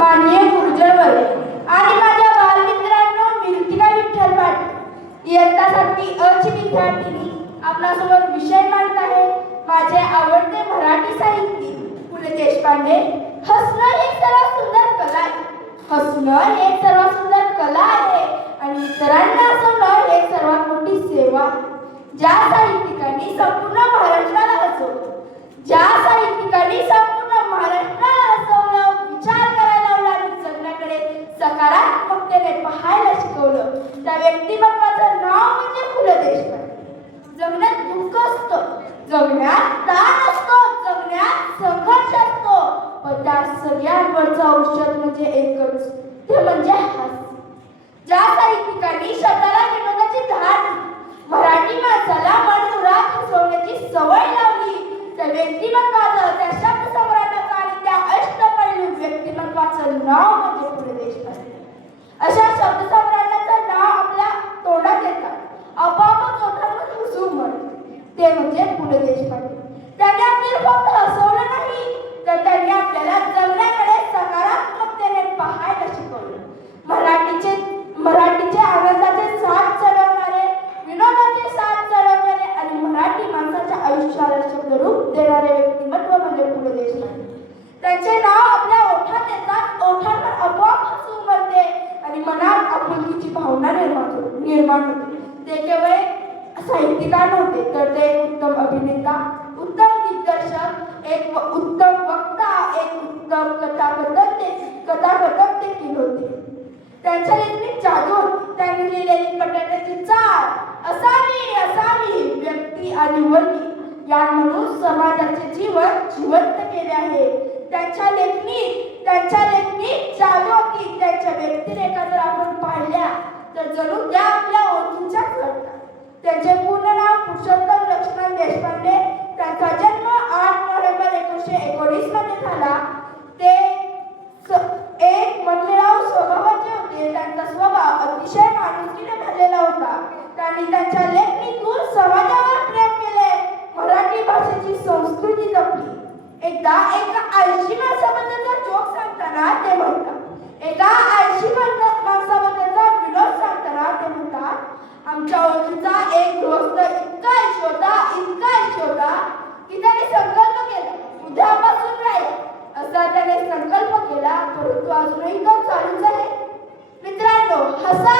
माननीय गुरुजनवर आणि माझ्या बालमित्रांनो, मिल्किका विठ्ठल पाटील इयत्ता 7वी अ ची विद्यार्थिनी आपल्यासमोर विषय मांडत आहे. माझे आवडते मराठी साहित्यिक पु ल देशपांडे. हसणं ही सर्वात सुंदर कला आहे. हसणं ही सर्वात सुंदर कला आहे आणि इतरांना हसवणं ही सर्वात मोठी सेवा आहे. ज्या साहित्यिकांनी संपूर्ण महाराष्ट्राला हसवलं, ज्या साहित्यिकांनी संपूर्ण महाराष्ट्राला हसवलं, विचार करायला लावला आणि जगण्याकडे सकारात्मकतेने पाहायला शिकवलं, त्या व्यक्तिमत्वाचं नाव म्हणजे पु ल देशपांडे. जगण्यात दुःख असतं, जगण्यात ताण असतो, जगण्यात संघर्ष असतो, पण त्या सगळ्यांवरचं औषध म्हणजे एकच, ते म्हणजे हास्य. ज्या साहित्यिकांनी शब्दाला विनोदाची धार, मराठी माणसाला मनमुराद हसवण्याची सवय लावली, त्या व्यक्तिमत्वाचं, त्या शब्द सम्राटाचं आणि त्या अष्टपैलू व्यक्तिमत्वाचं नाव म्हणजे पु ल देशपांडे. अशा शब्द सम्राटाचं नाव आपल्या तोंडात येतात, आपोआपच ओठांवर हसू म्हणते, ते म्हणजे पु ल देशपांडे. त्यांनी आपल्याला फक्त हसवलं नाही, तर त्यांनी आपल्याला जगण्याकडे सकारात्मकतेने पाहायला शिकवलं. मराठीचे आनंदाचे साथ चढवणारे, विनोदाचे साथ चढवणारे आणि मराठी माणसाच्या आयुष्याला शब्दरूप देणारे व्यक्तिमत्व म्हणजे पु ल देशपांडे. त्यांचे नाव आपल्या ओठात येतात, ओठांवर आपोआप हसू उमलते आणि मनात आपुलकीची भावना निर्माण होते. ते केवळ साहित्यिका नव्हते, तर ते एक उत्तम अभिनेता, उत्तम दिग्दर्शक, एक उत्तम वक्ता, एक उत्तम कथाकथक देखील होते. त्यांच्या लेखणीत जादू होती. त्यांनी लिहिलेली बटाट्याची चाळ, असावी व्यक्ती आणि वर्णी यांमधून समाजाचे जीवन जिवंत केले आहे. त्यांच्या लेखणीत जादू होती. त्यांच्या व्यक्तिरेखा जर आपण पाहिल्या तर जणू त्या आपल्या ओळखीच्याच घडतात. त्यांचे पूर्ण नाव पुरुषोत्तम लक्ष्मण देशपांडे. त्यांचा जन्म 8 नोव्हेंबर 1919 मध्ये झाला. ते एक मनमिळावू स्वभावाचे होते. त्यांचा स्वभाव अतिशय माणुसकीने भरलेला होता. त्यांनी त्यांच्या लेखणीतून समाजावर प्रेम केले, मराठी भाषेची संस्कृती जपली. एकदा एका आळशी माणसाबद्दलचा जोक सांगताना ते म्हणतात, आमच्या ओळखीचा एक गृहस्थ इतका आळशी होता की त्याने संकल्प केला, उद्यापासून राहील असा त्याने संकल्प केला, परंतु अजूनही तो चालूच आहे. मित्रांनो, हसा